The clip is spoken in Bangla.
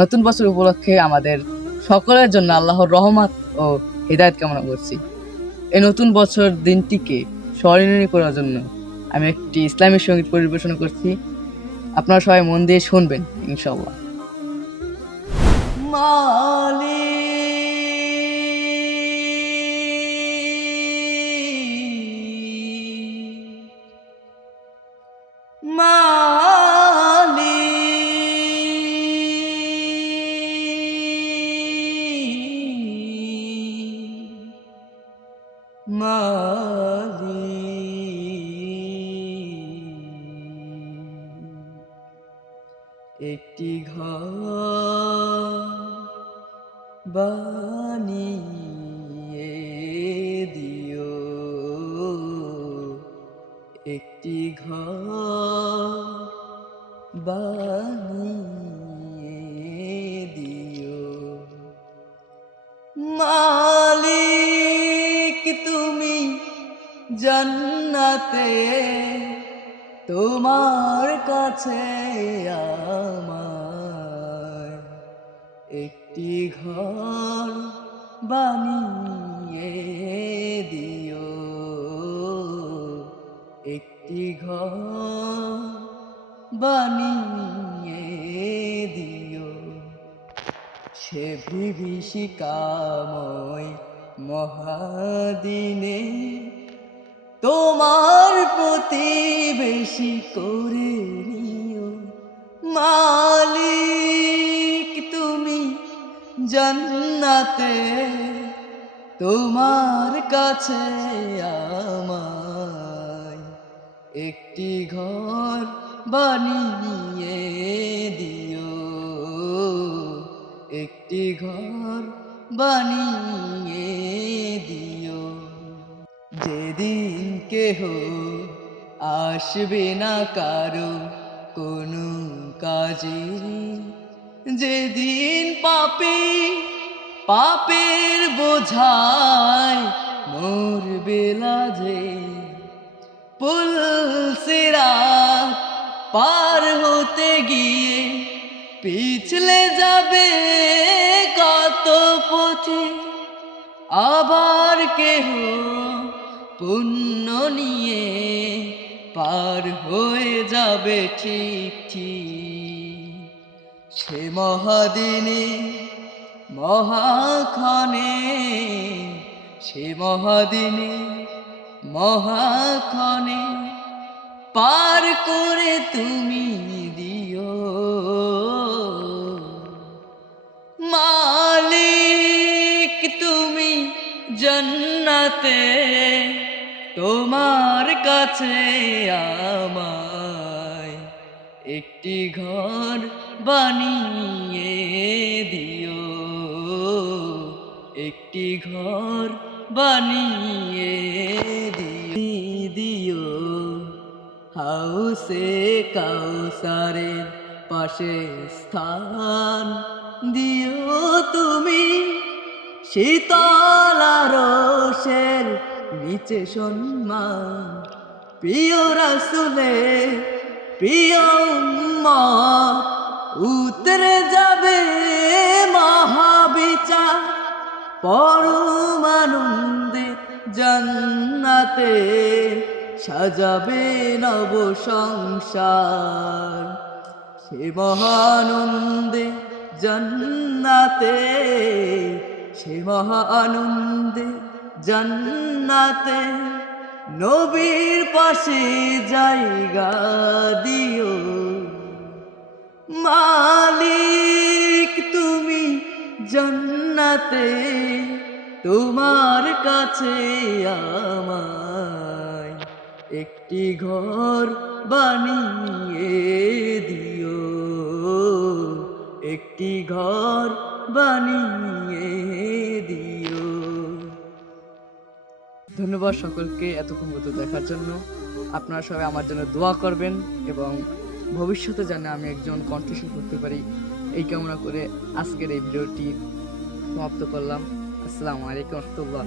নতুন বছর উপলক্ষে আমাদের সকলের জন্য আল্লাহর রহমত ও হিদায়াত কামনা করছি। এই নতুন বছর দিনটিকে স্মরণীয় করার জন্য আমি একটি ইসলামী সঙ্গীত পরিবেশন করছি। আপনারা সবাই মন দিয়ে শুনবেন ইনশাআল্লাহ। একটি ঘর বানিয়ে দিও, একটি ঘর বানিয়ে দিও। মালিক তুমি জান্নাতে, তোমার কাছে আমার একটি ঘর বানিয়ে দিও, একটি ঘর বানিয়ে দিও। সে বিভীষিকাময় মহাদিনে তোমার প্রতিবেশী করে নিও। মালিক তুমি জান্নাতে, তোমার কাছে আমায় একটি ঘর বানিয়ে দিও, একটি ঘর বানিয়ে দিও। যেদিন কেহ আসবে না কারো কোনো কাজে, যেদিন পাপের বোঝায় মরবে লাজে, পুলসিরাত পার হতে গিয়ে পিছলে যাবে কত পথে, আবার কেহ পুণ্য নিয়ে পার হয়ে যাবে ঠিক ঠিক। সে মহাদিনে মহাক্ষণে, সে মহাদিনে মহাক্ষণে পার করে তুমি দিও। মালিক তুমি জান্নাতে, তোমার কাছে আমায় একটি ঘর বানিয়ে দিও, একটি ঘর বানিয়ে দিও। হাউসে কাউসারের পাশে স্থান দিও তুমি, শীতল আরশের নিচে সম্মান। প্রিয় রাসূলের প্রিয় উম্মত উতরে যাবে মহাবিচার, পরম আনন্দে জান্নাতে সাজাবে নব সংসার। সে মহানন্দে জান্নাতে, সে মহানন্দে জান্নাতে নবীর পাশে জায়গা দিও। মালিক তুমি জান্নাতে, তোমার কাছে আমায় একটি ঘর বানিয়ে দিও, একটি ঘর বানিয়ে দিও। ধন্যবাদ সকলকে এতক্ষণ পর্যন্ত দেখার জন্য। আপনারা সবাই আমার জন্য দোয়া করবেন এবং ভবিষ্যতে যেন আমি একজন কণ্ঠশিল্পী করতে পারি, এই কামনা করে আজকের এই ভিডিওটি সমাপ্ত করলাম। আসসালামু আলাইকুম ওয়া রাহমাতুল্লাহ।